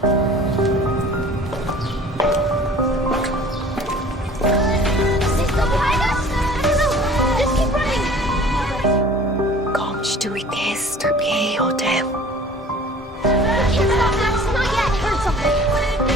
Can't you do it this to be or death? Not yet. Heard something.